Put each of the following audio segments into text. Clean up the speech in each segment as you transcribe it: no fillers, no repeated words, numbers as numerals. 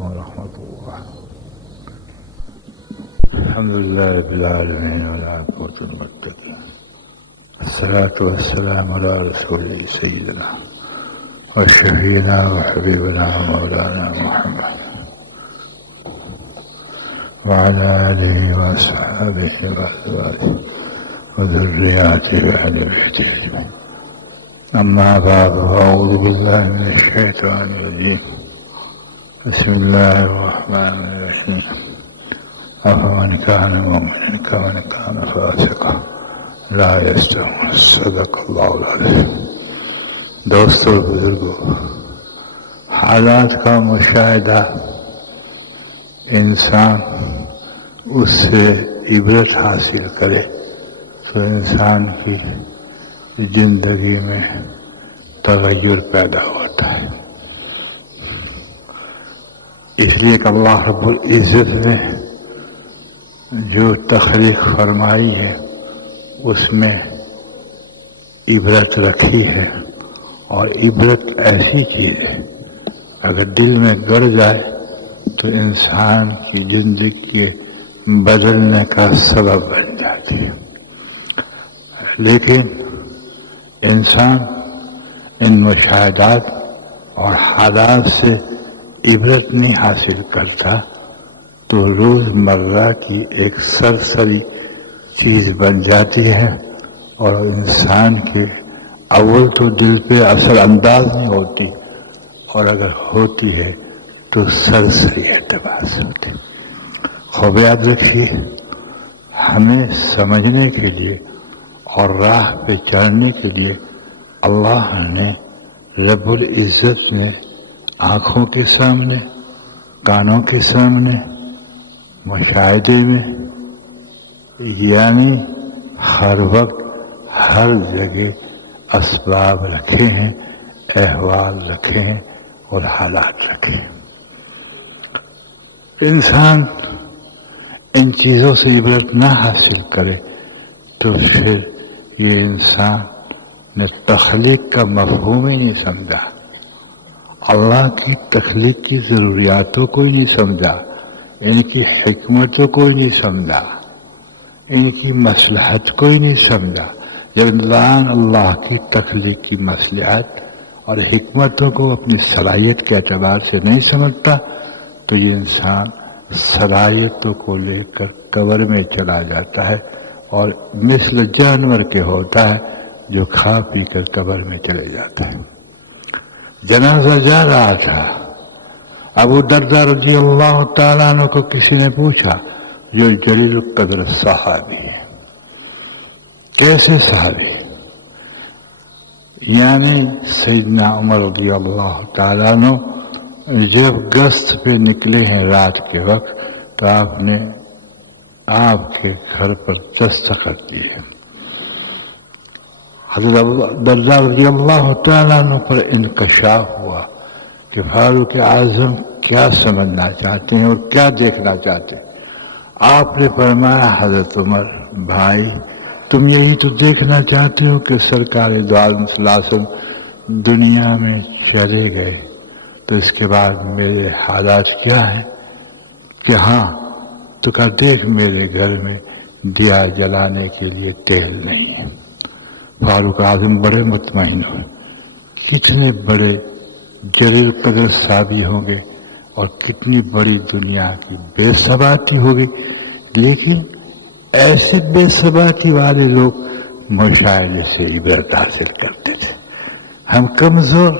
عليكم ورحمة الله. الحمد لله رب العالمين والعاقبة للمتقين، الصلاة والسلام على رسوله سيدنا وشفينا وحبيبنا ومولانا محمد وعلى آله وأصحابه وأزواجه وذرياته أهل بيته أجمعين. أما بعد، أعوذ بالله من الشيطان الرجيم. بسم الله الرحمن الرحيم. أفمن كان مؤمنا كمن كان فاسقا لا يستوون. صدق اللہ العظیم. دوستو، بزرگو، حالات کا مشاہدہ انسان اس سے عبرت حاصل کرے تو انسان کی زندگی میں تغیر پیدا ہوتا ہے. اس لیے کہ اللہ رب العزت نے جو تخلیق فرمائی ہے اس میں عبرت رکھی ہے، اور عبرت ایسی چیز ہے اگر دل میں گڑ جائے تو انسان کی زندگی کے بدلنے کا سبب بن جاتی ہے. لیکن انسان ان مشاہدات اور حالات سے عبرت نہیں حاصل کرتا تو روز مرہ کی ایک سرسری چیز بن جاتی ہے، اور انسان کے اول تو دل پہ اثر انداز نہیں ہوتی، اور اگر ہوتی ہے تو سرسری اعتبار سے ہوتی. خوب یاد رکھیے، ہمیں سمجھنے کے لیے اور راہ پہ چلنے کے لیے اللہ نے رب العزت نے آنکھوں کے سامنے، کانوں کے سامنے، مشاہدے میں، یعنی ہر وقت ہر جگہ اسباب رکھے ہیں، احوال رکھے ہیں اور حالات رکھے ہیں. انسان ان چیزوں سے عبرت نہ حاصل کرے تو پھر یہ انسان نے تخلیق کا مفہوم ہی نہیں سمجھا، اللہ کی تخلیق کی ضروریاتوں کو ہی نہیں سمجھا، ان کی حکمتوں کو ہی نہیں سمجھا، ان کی مصلحت کو ہی نہیں سمجھا. جب انسان اللہ کی تخلیق کی مصلحت اور حکمتوں کو اپنی صلاحیت کے اعتبار سے نہیں سمجھتا تو یہ انسان صلاحیتوں کو لے کر قبر میں چلا جاتا ہے، اور مثل جانور کے ہوتا ہے جو کھا پی کر قبر میں چلے جاتا ہے. جنازہ جا رہا تھا، ابو درداء رضی اللہ تعالیٰ عنہ کو کسی نے پوچھا، جو جلیل القدر صحابی ہے. کیسے صحابی؟ یعنی سیدنا عمر رضی اللہ تعالیٰ عنہ جب گشت پہ نکلے ہیں رات کے وقت تو آپ نے آپ کے گھر پر دستخط دیے. حضرت درداء رضی اللہ تعالیٰ عنہ پر انکشاف ہوا کہ فاروق اعظم کیا سمجھنا چاہتے ہیں اور کیا دیکھنا چاہتے ہیں. آپ نے فرمایا، حضرت عمر بھائی، تم یہی تو دیکھنا چاہتے ہو کہ سرکار دو عالم صلی اللہ علیہ وسلم دنیا میں چلے گئے تو اس کے بعد میرے حالات کیا ہیں؟ کہ ہاں، تو کہا دیکھ میرے گھر میں دیا جلانے کے لیے تیل نہیں ہے. فاروق اعظم بڑے مطمئن ہوئے. کتنے بڑے جلیل قدر صحابی ہوں گے اور کتنی بڑی دنیا کی بے ثباتی ہوگی، لیکن ایسے بے ثباتی والے لوگ مشاہدے سے عبرت حاصل کرتے تھے. ہم کمزور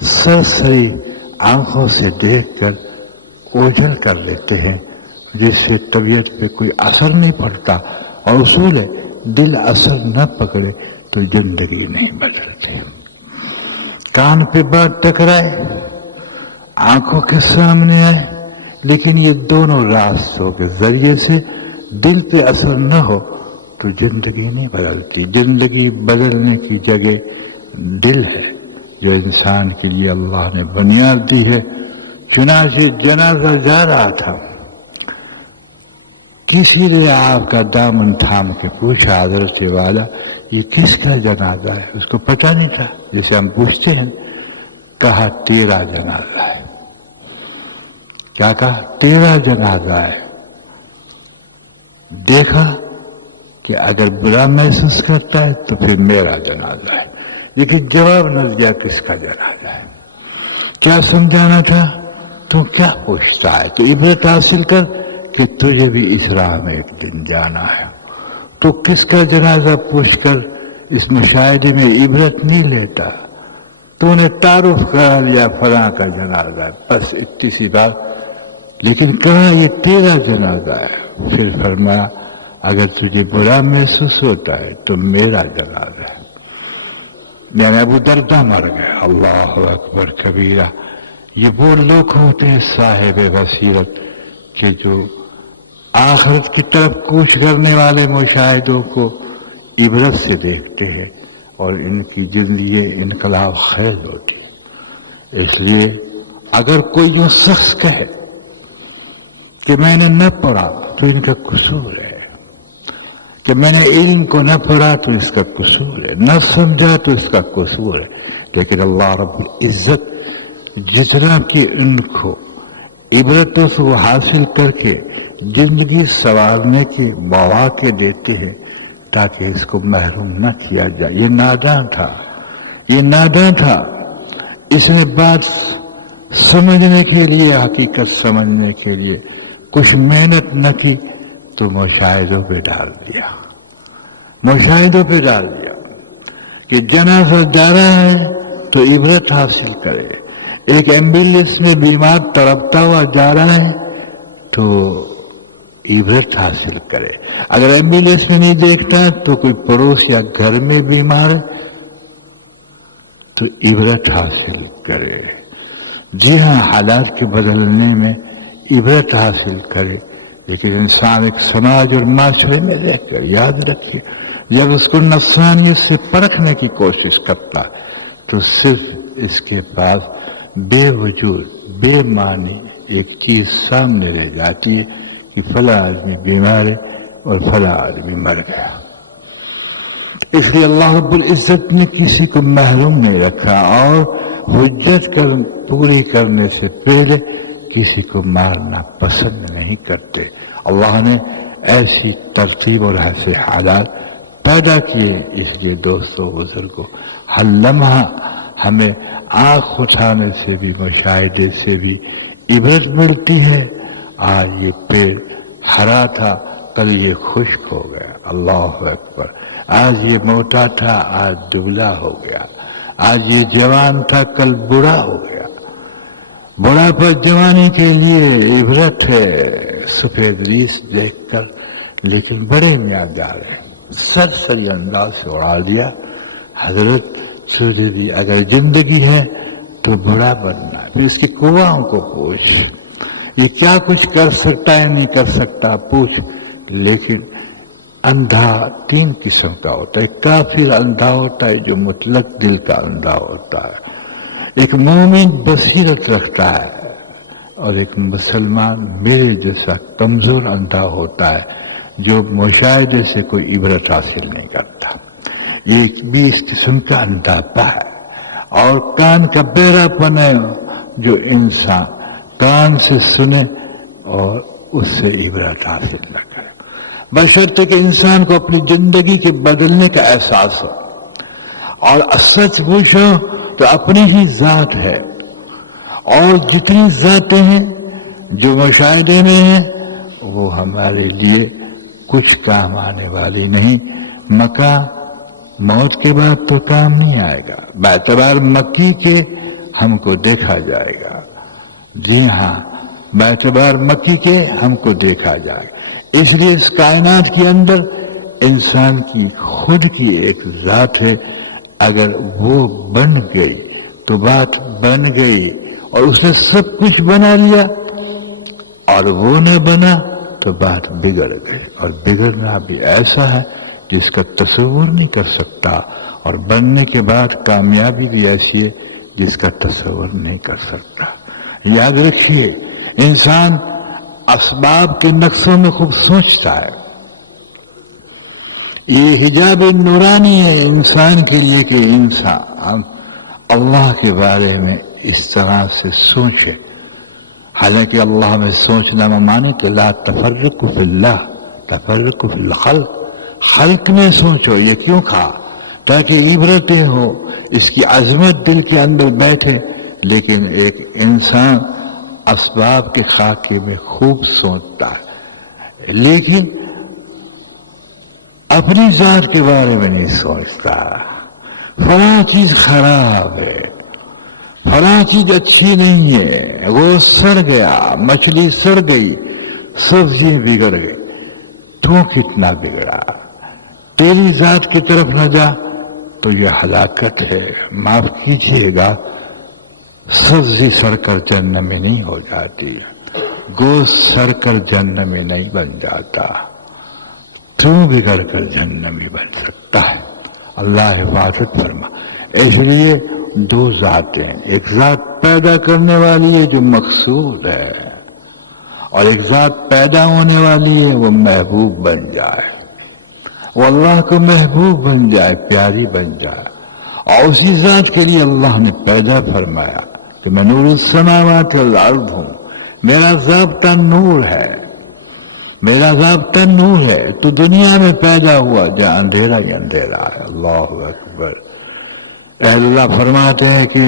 سرسری آنکھوں سے دیکھ کر اوجھل کر لیتے ہیں جس سے طبیعت پہ کوئی اثر نہیں پڑتا، اور اصول ہے دل اثر نہ پکڑے تو زندگی نہیں بدلتی. کان پہ بات ٹکرائے، آنکھوں کے سامنے آئے، لیکن یہ دونوں راستوں کے ذریعے سے دل پہ اثر نہ ہو تو زندگی نہیں بدلتی. زندگی بدلنے کی جگہ دل ہے جو انسان کے لیے اللہ نے بنیاد دی ہے. چنانچہ جنازہ جا رہا تھا، کسی نے آپ کا دامن تھام کے پوچھا، حضرت والا یہ کس کا جنازہ ہے؟ اس کو پتہ نہیں تھا، جیسے ہم پوچھتے ہیں. کہا تیرا جنازہ ہے. کیا کہا؟ تیرا جنازہ ہے. دیکھا کہ اگر برا محسوس کرتا ہے تو پھر میرا جنازہ ہے. لیکن جواب نہ دیا کس کا جنازہ ہے. کیا سمجھانا تھا؟ تو کیا پوچھتا ہے؟ تو عبرت حاصل کر کہ تجھے بھی اس راہ میں ایک دن جانا ہے. تو کس کا جنازہ پوچھ کر اس مشاہدے میں عبرت نہیں لیتا. تو نے تعارف کرا لیا فلاں کا جنازہ ہے، بس اتنی سی بات. لیکن کہا یہ تیرا جنازہ ہے. پھر فرمایا اگر تجھے برا محسوس ہوتا ہے تو میرا جنازہ ہے. یعنی ابو دردہ مر گئے. اللہ اکبر کبیرہ. یہ وہ لوگ ہوتے ہیں صاحب بصیرت کہ جو آخرت کی طرف کوچ کرنے والے مشاہدوں کو عبرت سے دیکھتے ہیں اور ان کی زندگی انقلاب خیز ہوتی ہے. اس لیے اگر کوئی یوں شخص کہے کہ میں نے نہ پڑھا تو ان کا قصور ہے، کہ میں نے علم کو نہ پڑھا تو اس کا قصور ہے، نہ سمجھا تو اس کا قصور ہے. لیکن اللہ رب العزت جتنا کہ ان کو عبرتوں سے وہ حاصل کر کے زندگی سنوارنے کے مواقع دیتے ہیں تاکہ اس کو محروم نہ کیا جائے. یہ ناداں تھا. اس نے بات سمجھنے کے لیے، حقیقت سمجھنے کے لیے کچھ محنت نہ کی تو مشاہدوں پہ ڈال دیا کہ جنازہ جا رہا ہے تو عبرت حاصل کرے. ایک ایمبولینس میں بیمار تڑپتا ہوا جا رہا ہے تو عبرت حاصل کرے. اگر ایمبولینس میں نہیں دیکھتا ہے تو کوئی پڑوس یا گھر میں بیمار ہے تو عبرت حاصل کرے. جی ہاں، حالات کے بدلنے میں عبرت حاصل کرے. لیکن انسان ایک سماج اور معاشرے میں رہ کر یاد رکھے جب اس کو نفسانیت سے پرکھنے کی کوشش کرتا تو صرف اس کے پاس بے وجود بے معنی ایک چیز سامنے رہ جاتی ہے کہ فلاں آدمی بیمار ہے اور فلاں آدمی مر گیا. اس لیے اللہ رب العزت نے کسی کو محروم نہیں رکھا اور حجت پوری کرنے سے پہلے کسی کو مارنا پسند نہیں کرتے. اللہ نے ایسی ترتیب اور ایسے حالات پیدا کیے. اس لیے دوستوں بزرگوں، ہر لمحہ ہمیں آنکھ اٹھانے سے بھی، مشاہدے سے بھی عبرت ملتی ہے. آج یہ پیڑ ہرا تھا، کل یہ خشک ہو گیا. اللہ اکبر. آج یہ موٹا تھا، آج دبلا ہو گیا. آج یہ جوان تھا، کل بوڑھا ہو گیا. بڑھاپا جوانی کے لیے عبرت ہے سفید ریس دیکھ کر، لیکن بڑے میادار ہے. سرسری انداز سے اڑا دیا. حضرت سوچے دی اگر زندگی ہے تو بڑا بننا. پھر اس کی قواؤں کو پوچھ، یہ کیا کچھ کر سکتا ہے نہیں کر سکتا پوچھ. لیکن اندھا تین قسم کا ہوتا ہے. کافر اندھا ہوتا ہے جو مطلق دل کا اندھا ہوتا ہے. ایک مومن بصیرت رکھتا ہے اور ایک مسلمان میرے جیسا کمزور اندھا ہوتا ہے جو مشاہدے سے کوئی عبرت حاصل نہیں کرتا. یہ 20 قسم کا اندھاپا ہے. اور کان کا بہرا پن ہے جو انسان کان سے سنے اور اس سے عبرت حاصل نہ کرے، بشرطے کہ انسان کو اپنی زندگی کے بدلنے کا احساس ہو. اور سچ پوچھو تو اپنی ہی ذات ہے، اور جتنی ذاتیں ہیں جو مشاہدے میں ہیں وہ ہمارے لیے کچھ کام آنے والی نہیں. مکہ موت کے بعد تو کام نہیں آئے گا. باعتبار مکی کے ہم کو دیکھا جائے گا. جی ہاں، باعتبار مکی کے ہم کو دیکھا جائے گا. اس لیے اس کائنات کے اندر انسان کی خود کی ایک ذات ہے. اگر وہ بن گئی تو بات بن گئی، اور اس نے سب کچھ بنا لیا اور وہ نہ بنا تو بات بگڑ گئی. اور بگڑنا بھی ایسا ہے جس کا تصور نہیں کر سکتا، اور بننے کے بعد کامیابی بھی ایسی ہے جس کا تصور نہیں کر سکتا. یاد رکھیے، انسان اسباب کے نقصوں میں خوب سوچتا ہے. یہ حجاب نورانی ہے انسان کے لیے کہ انسان اللہ کے بارے میں اس طرح سے سوچے. حالانکہ اللہ میں سوچنا مانے کہ لا تفرق فی اللہ تفرق فی الخلق، خلق میں سوچو یہ کیوں کھا، تاکہ عبرتیں ہو، اس کی عظمت دل کے اندر بیٹھے. لیکن ایک انسان اسباب کے خاکے میں خوب سوچتا ہے لیکن اپنی ذات کے بارے میں نہیں سوچتا. فلاں چیز خراب ہے، فلاں چیز اچھی نہیں ہے، وہ سڑ گیا، مچھلی سڑ گئی، سبزی بگڑ گئی. تو کتنا بگڑا، تیری ذات کی طرف نہ جا تو یہ ہلاکت ہے. معاف کیجیے گا، سبزی سڑ کر جنت میں نہیں ہو جاتی، گوشت سڑ کر جنت میں نہیں بن جاتا، تو بگڑ کر جنت میں بن سکتا ہے. اللہ حفاظت فرما. اس لیے دو ذاتیں، ایک ذات پیدا کرنے والی ہے جو مقصود ہے، اور ایک ذات پیدا ہونے والی ہے وہ محبوب بن جائے، وہ اللہ کو محبوب بن جائے، پیاری بن جائے. اور اسی ذات کے لیے اللہ نے پیدا فرمایا کہ میں نور السماوات والارض ہوں، میرا ضابطہ نور ہے، میرا ضابطہ نور ہے. تو دنیا میں پیدا ہوا جہاں اندھیرا ہی اندھیرا ہے. اللہ اکبر. اہل اللہ فرماتے ہیں کہ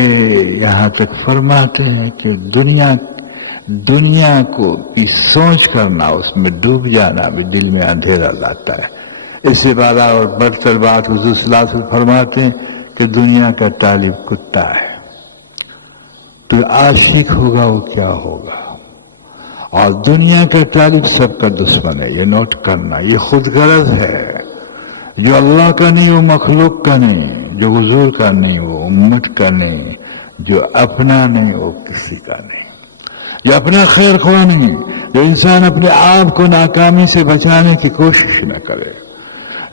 یہاں تک فرماتے ہیں کہ دنیا کو بھی سوچ کرنا، اس میں ڈوب جانا بھی دل میں اندھیرا لاتا ہے. اس سے بعد اور برتر بات حضور صلی اللہ علیہ وسلم فرماتے ہیں کہ دنیا کا طالب کتا ہے، تو عاشق ہوگا وہ کیا ہوگا. اور دنیا کا طالب سب کا دشمن ہے. یہ نوٹ کرنا، یہ خود غرض ہے. جو اللہ کا نہیں وہ مخلوق کا نہیں، جو حضور کا نہیں وہ امت کا نہیں، جو اپنا نہیں وہ کسی کا نہیں، جو اپنا خیر خواہ نہیں، جو انسان اپنے آپ کو ناکامی سے بچانے کی کوشش نہ کرے،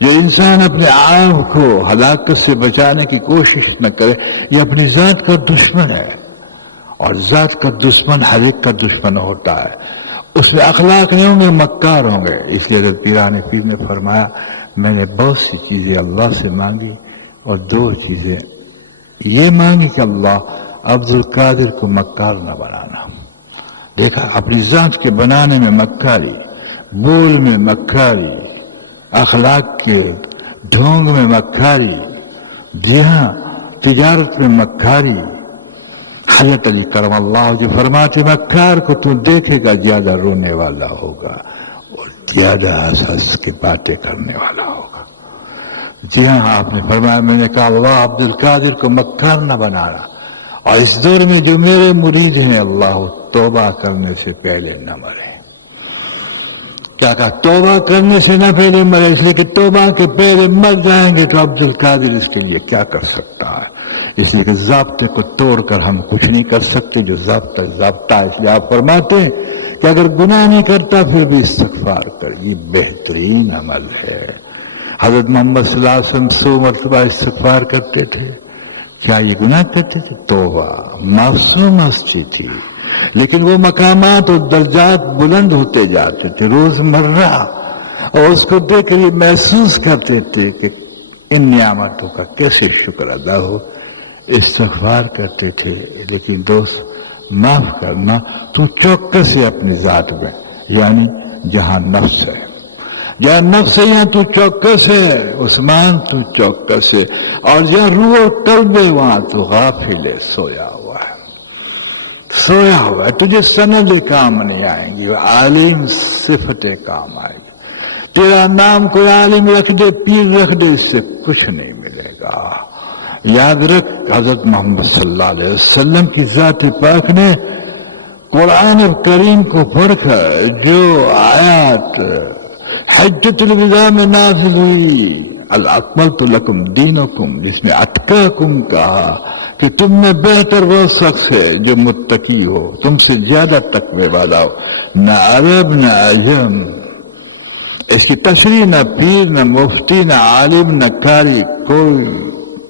جو انسان اپنے آپ کو ہلاکت سے بچانے کی کوشش نہ کرے، یہ اپنی ذات کا دشمن ہے. اور ذات کا دشمن ہر ایک کا دشمن ہوتا ہے. اس میں اخلاق نہیں ہوں گے، مکار ہوں گے. اس لیے حضرت پیران پیر نے فرمایا میں نے بہت سی چیزیں اللہ سے مانگی اور دو چیزیں یہ مانگی کہ اللہ عبد القادر کو مکار نہ بنانا. دیکھا اپنی ذات کے بنانے میں مکاری، بول میں مکاری، اخلاق کے ڈھونگ میں مکاری، جی ہاں تجارت میں مکاری. حضرت علی کرم اللہ جو فرماتے مکار کو تو دیکھے گا زیادہ رونے والا ہوگا اور زیادہ ہنس ہنس کے باتیں کرنے والا ہوگا. جی ہاں آپ نے فرمایا میں نے کہا اللہ عبد القادر کو مکار نہ بنانا. اور اس دور میں جو میرے مرید ہیں اللہ توبہ کرنے سے پہلے نہ مرے. کیا کہا توبہ کرنے سے نہ پہلے مرے، اس لیے کہ توبہ کے پہلے مر جائیں گے تو عبد القادر اس کے لیے کیا کر سکتا ہے. اس لیے کہ ضابطے کو توڑ کر ہم کچھ نہیں کر سکتے. جو ضابطہ ہے. اس لیے آپ فرماتے ہیں کہ اگر گناہ نہیں کرتا پھر بھی استغفار کر، یہ بہترین عمل ہے. حضرت محمد صلی اللہ علیہ وسلم 100 مرتبہ استغفار کرتے تھے. کیا یہ گناہ کرتے تھے؟ توبہ معصوم ہستی تھی، لیکن وہ مقامات اور درجات بلند ہوتے جاتے تھے روز مرہ، اور اس کو دیکھ کر یہ محسوس کرتے تھے کہ ان نعمتوں کا کیسے شکر ادا ہو. استغفار کرتے تھے. لیکن دوست معاف کرنا، تو چوکس ہے اپنی ذات میں، یعنی جہاں نفس ہے، جہاں نفس ہے یہاں تو چوکس ہے. عثمان تو چوکس ہے. اور جہاں روح اور قلب ہے وہاں تو غافل ہے، سویا ہوا ہے، سویا ہوا ہے. تجھے سندیں کام نہیں آئیں گی، عالم صفتیں کام آئیں گی. تیرا نام کوئی عالم رکھ دے، پیر رکھ دے، اس سے کچھ نہیں ملے گا. یاد رکھ حضرت محمد صلی اللہ علیہ وسلم کی ذات پاک نے قرآن کریم کو پڑھ کر جو آیات حجۃ الوداع میں نازل ہوئی، اکملت لکم دینکم، جس میں اتقاکم کہا کہ تم میں بہتر وہ شخص ہے جو متقی ہو، تم سے زیادہ تقوی والا ہو. نہ عرب نہ عجم، اس کی تشریح نہ پیر نہ مفتی نہ عالم نہ قاری،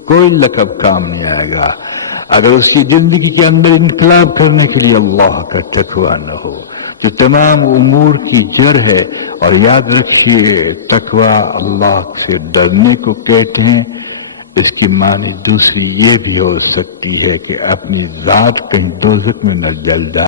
کوئی لقب کام نہیں آئے گا اگر اس کی زندگی کے اندر انقلاب کرنے کے لیے اللہ کا تقوی نہ ہو، جو تمام امور کی جڑ ہے. اور یاد رکھیے تقوی اللہ سے ڈرنے کو کہتے ہیں. اس کی معنی دوسری یہ بھی ہو سکتی ہے کہ اپنی ذات کہیں دوزخ میں نہ جل جائے.